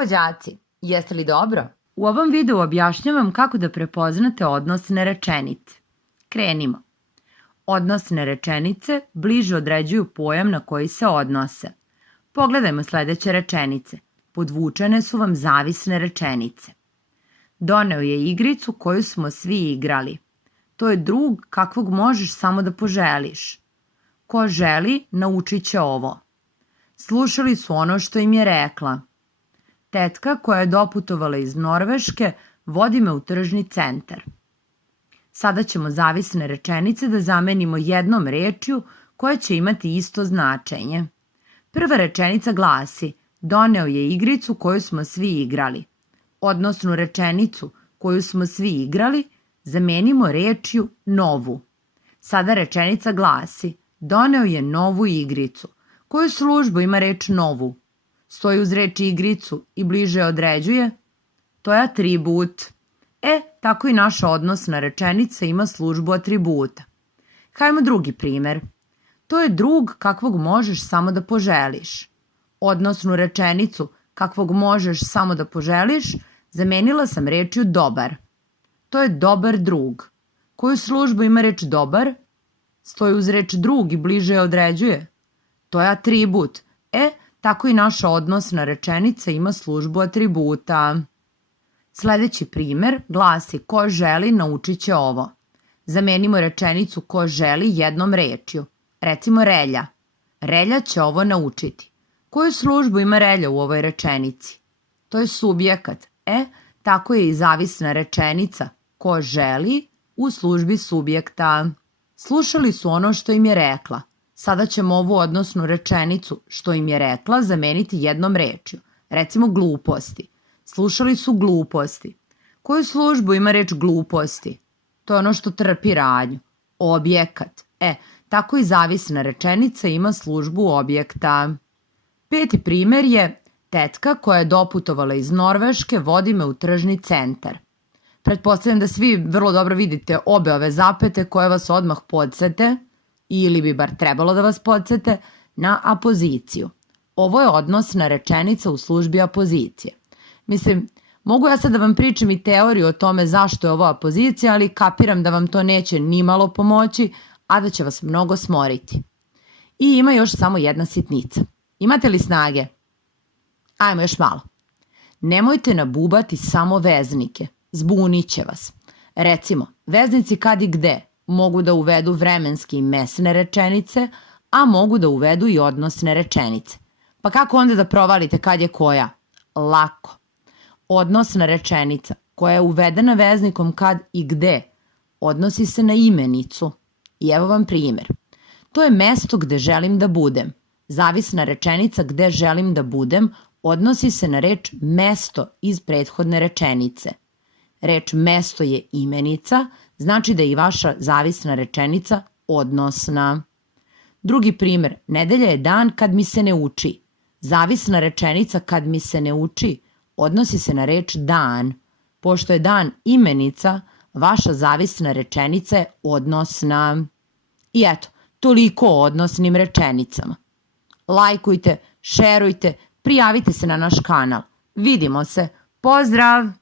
Ćao đaci, jeste li dobro? U ovom videu objašnjavam kako da prepoznate odnosne rečenice. Krenimo. Odnosne rečenice bliže određuju pojam na koji se odnose. Pogledajmo sledeće rečenice. Podvučene su vam zavisne rečenice. Doneo je igricu koju smo svi igrali. To je drug kakvog možeš samo da poželiš. Ko želi, naučit će ovo. Slušali su ono što im je rekla. Tetka koja je doputovala iz Norveške vodi me u tržni centar. Sada ćemo zavisne rečenice da zamenimo jednom rečju koja će imati isto značenje. Prva rečenica glasi: doneo je igricu koju smo svi igrali. Odnosnu rečenicu koju smo svi igrali zamenimo rečju novu. Sada rečenica glasi: doneo je novu igricu. Koju službu ima reč novu? Stoji uz reč igricu i bliže određuje? To je atribut. Tako i naša odnosna rečenica ima službu atributa. Hajmo drugi primer. To je drug kakvog možeš samo da poželiš. Odnosnu rečenicu kakvog možeš samo da poželiš zamenila sam rečju dobar. To je dobar drug. Koju službu ima reč dobar? Stoji uz reč drug i bliže je određuje? To je atribut. Tako i naša odnosna rečenica ima službu atributa. Sledeći primer glasi: ko želi, naučit će ovo. Zamenimo rečenicu ko želi jednom rečju. Recimo Relja. Relja će ovo naučiti. Koju službu ima Relja u ovoj rečenici? To je subjekat. Tako je i zavisna rečenica ko želi u službi subjekta. Slušali su ono što im je rekla. Sada ćemo ovu odnosnu rečenicu što im je rekla zameniti jednom rečju. Recimo gluposti. Slušali su gluposti. Koju službu ima reč gluposti? To je ono što trpi radnju. Objekat. Tako i zavisna rečenica ima službu objekta. Peti primer je: tetka koja je doputovala iz Norveške vodi me u tržni centar. Pretpostavljam da svi vrlo dobro vidite obe ove zapete koje vas odmah podsete, ili bi bar trebalo da vas podsete, na apoziciju. Ovo je odnosna rečenica u službi apozicije. Mislim, mogu ja sad da vam pričam i teoriju o tome zašto je ovo apozicija, ali kapiram da vam to neće ni malo pomoći, a da će vas mnogo smoriti. I ima još samo jedna sitnica. Imate li snage? Ajmo još malo. Nemojte nabubati samo veznike. Zbunit će vas. Recimo, veznici kad i gde mogu da uvedu vremenske i mesne rečenice, a mogu da uvedu i odnosne rečenice. Pa kako onda da provalite kad je koja? Lako. Odnosna rečenica koja je uvedena veznikom kad i gde odnosi se na imenicu. I evo vam primer. To je mesto gde želim da budem. Zavisna rečenica gde želim da budem odnosi se na reč mesto iz prethodne rečenice. Reč mesto je imenica, znači da je i vaša zavisna rečenica odnosna. Drugi primer, nedelja je dan kad mi se ne uči. Zavisna rečenica kad mi se ne uči odnosi se na reč dan. Pošto je dan imenica, vaša zavisna rečenica je odnosna. I eto, toliko o odnosnim rečenicama. Lajkujte, šerujte, prijavite se na naš kanal. Vidimo se. Pozdrav!